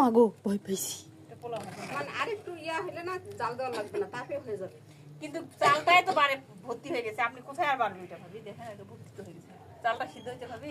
মাগো ভয় পাইছি। মানে আরেকটু ইয়া হলে না জাল দেওয়া লাগবে না তাতে হয়ে যাবে। কিন্তু চালটাই তো বারে ভর্তি হয়ে গেছে আপনি কোথায় আর বাড়বেন এটা ভাবি? দেখেন এটা ভর্তি তো হয়ে গেছে। চালটা সিদ্ধ হইতে ভাবি?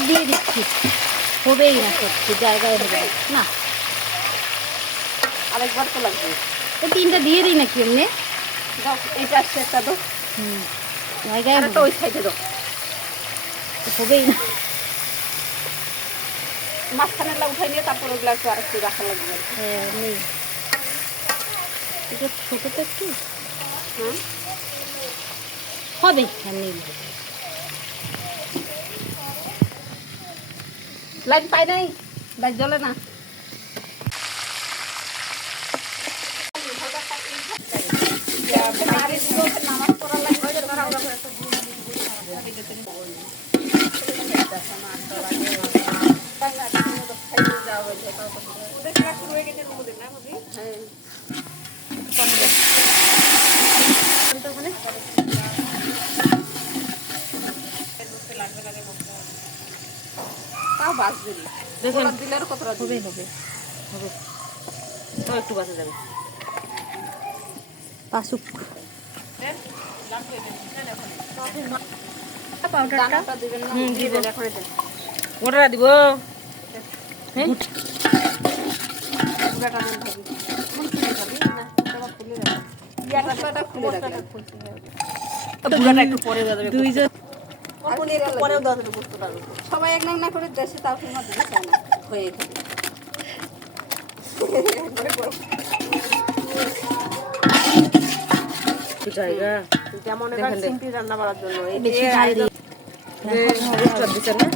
সব দিয়ে দিচ্ছি। হবেই না সত্যি জায়গায় হবে না। আরেকবার তো লাগবে। তো তিনটা দিয়ে দিই নাকি এমনি? এইটা আসছে একটা দাও। হুম জায়গায় আর একটা হবে। ওই সাইডে দাও। তো হবেই না। মাঝখানে উঠাই নিয়ে তারপর ওগুলো একটু আরেকটু রাখা লাগবে। হ্যাঁ নেই এটা ছোটো তো একটু? হ্যাঁ হবে এমনি। লাইট পাই নাই লাইট জ্বলে না নামাজ পড়া লাগবে তাও বাঁচবে দেখেন দিলে আর কতটা হবে হবে হবে। তো একটু বাঁচা যাবে। পাশুক দানাটা দিবেন না হুম, এখন এটা গোটা দিব। হ্যাঁ? পুরাটা দেন ভাবি খুলতে ভাবি না এটা খুলে রাখো ইয়াটা তো এটা খুলে রাখো পুরাটা একটু পরেও বুঝতে সবাই এক না? করে দেশে তাও হয়ে থাকে জায়গা যেমন সিম্পল রান্না করার জন্য। দিচ্ছেন না?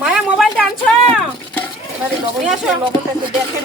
মায়া মোবাইলটা আনছো? নিয়ে আসো। লবণটা একটু দেখেন।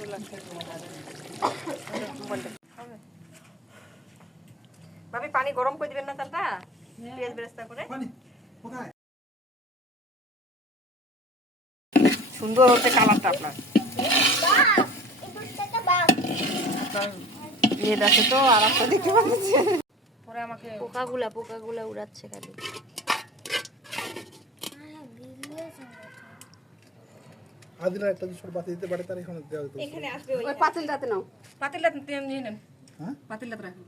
ভাবি পানি গরম করে দিবেন না চালটা পেঁয়াজ বেরেস্তা করে? সুন্দর হচ্ছে কালারটা আপনার। ইয়ে আছে তো আর দেখতে পাচ্ছি পরে আমাকে পোকাগুলা পোকাগুলা উড়াচ্ছে খালি। আদিনা একটা ছোট পাতিল দিতে পারে তার এখানে দেওয়া যেত। এখানে আসবে ওই পাতিলটাতে নাও। পাতিলটা নিয়ে নেন। হ্যাঁ? পাতিলটা রাখুন।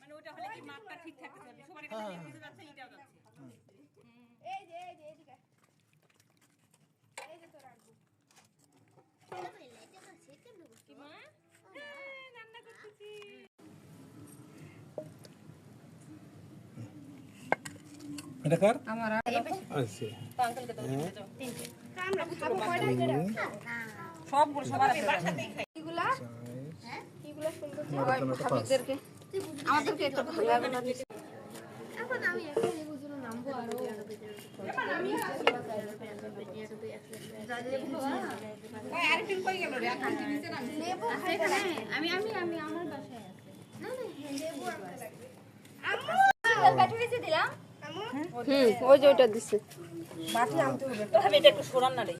মানে ওটা হলে কি মাপটা ঠিক থাকতে সবার কাছে যাচ্ছে এটাও যাচ্ছে এই যে এই যে এদিকে এই যে তো রাখব এটা কার? আমার। আচ্ছা। আমরা খাব কয়টা? করে সবগুলো সবার এগুলা? এগুলা সুন্দর আমাদেরকে একটু ভালো লাগে না এখন আমি এখন এগুলো নামবো আরও আমি আমি আমি আমার বাসায় আছে। না না লেবু রাখতে লাগবে আম্মু! কাঠি বেশি দিলাম। হুম, ওই যে ওইটা দিছে। বাটি আনতে হবে। তো আমি এটা একটু সরান না রে।